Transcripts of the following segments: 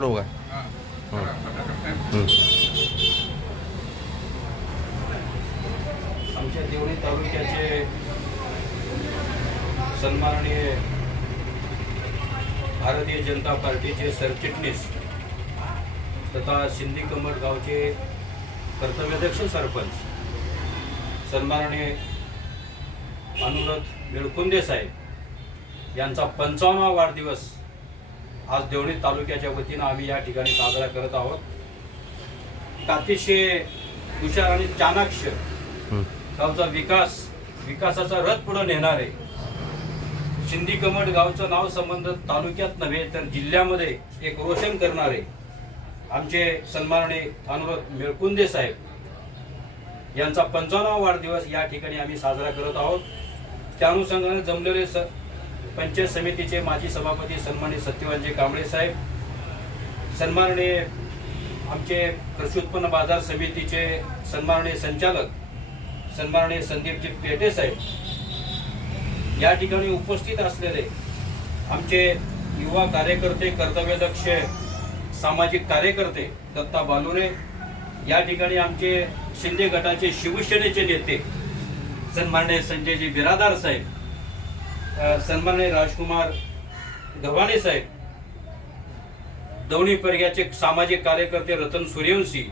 लोक आमच्या देवणी तालुक्याचे सन्माननीय भारतीय जनता पार्टीचे सरचिटणीस तथा सिंधी कमट गावचे कर्तव्याध्यक्ष सरपंच सन्माननीय अनुरथ निळकुंदे साहेब यांचा पंचावन्नवा वाढदिवस आज देवणी तालुक्याच्या वतीनं आम्ही या ठिकाणी साजरा करत आहोत अतिशय हुशार आणि चाणाक्ष. गावचा विकास विकासाचा रथ पुढे नेणारे सिंधी कमट गावचं नाव संबंध तालुक्यात नव्हे तर जिल्ह्यामध्ये एक रोशन करणारे आमचे सन्माननीय अनुरोध मिळकुंदे साहेब यांचा पंचावन्नवा वाढदिवस या ठिकाणी आम्ही साजरा करत आहोत त्या अनुषंगाने जमलेले स पंचायत समितीचे माजी सभापती सन्माननीय सत्यवानजी कांबळे साहेब सन्माननीय आमचे कृषी उत्पन्न बाजार समितीचे सन्माननीय संचालक सन्माननीय संदीपजी पेटे साहेब. या ठिकाणी उपस्थित असलेले आमचे युवा कार्यकर्ते कर्तव्यदक्ष सामाजिक कार्यकर्ते दत्ता बालुरे या ठिकाणी आमचे शिंदे गटाचे शिवसेनेचे नेते सन्माननीय संजयजी बिरादार साहेब अ, सन्माननीय राजकुमार गव्हाणे साहेब दौणी पर्याचे सामाजिक कार्यकर्ते रतन सूर्यवंशी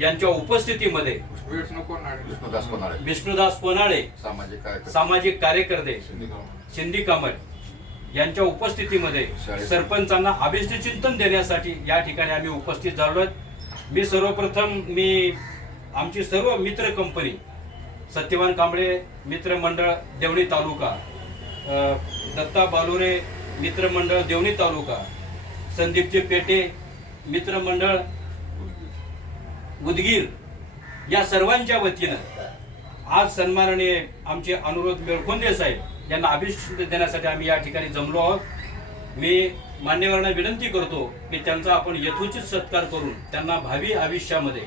यांच्या उपस्थितीमध्ये विष्णुदास कोनाळे सामाजिक कार्यकर्ते. शिंदी कामत यांच्या उपस्थितीमध्ये. सरपंचांना अभिष्टचिंतन देण्यासाठी या ठिकाणी आम्ही उपस्थित झालो मी सर्वप्रथम मी आमची सर्व मित्र कंपनी सत्यवान कांबळे मित्र मंडळ देवणी तालुका दत्ता बालुरे मित्रमंडळ देवणी तालुका संदीपचे पेटे मित्रमंडळ उदगीर या सर्वांच्या वतीनं आज सन्माननीय आमचे अनुरोध मेळकोंदे साहेब यांना अभिष्ट देण्यासाठी आम्ही या ठिकाणी जमलो आहोत. मी मान्यवरांना विनंती करतो की त्यांचा आपण यथोचित सत्कार करून त्यांना भावी आयुष्यामध्ये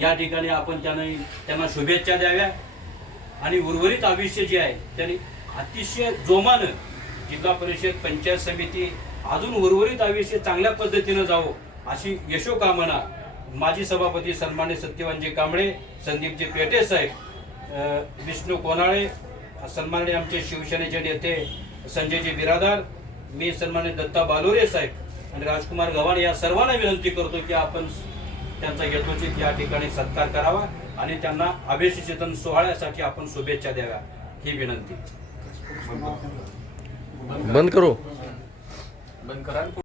या ठिकाणी आपण त्यांना त्यांना शुभेच्छा द्याव्या. आणि उर्वरित आयुष्य जे आहे त्यांनी अतिशय जोमानं जिल्हा परिषद पंचायत समिती अजून उर्वरित आयुष्य चांगल्या पद्धतीनं जावं अशी यशोकामना माजी सभापती सन्मान्य सत्यवानजी कांबळे संदीपजी पेटे साहेब विष्णू कोनाळे सन्मान्य आमचे शिवसेनेचे नेते संजयजी बिरादार मी सन्मान्य दत्ता बालोरे साहेब आणि राजकुमार गव्हाण या सर्वांना विनंती करतो की आपण त्यांचा यथोचित या ठिकाणी सत्कार करावा आणि त्यांना अभिषेचन सोहळ्यासाठी आपण शुभेच्छा द्याव्या. ही विनंती. बंद करू. बंद करा.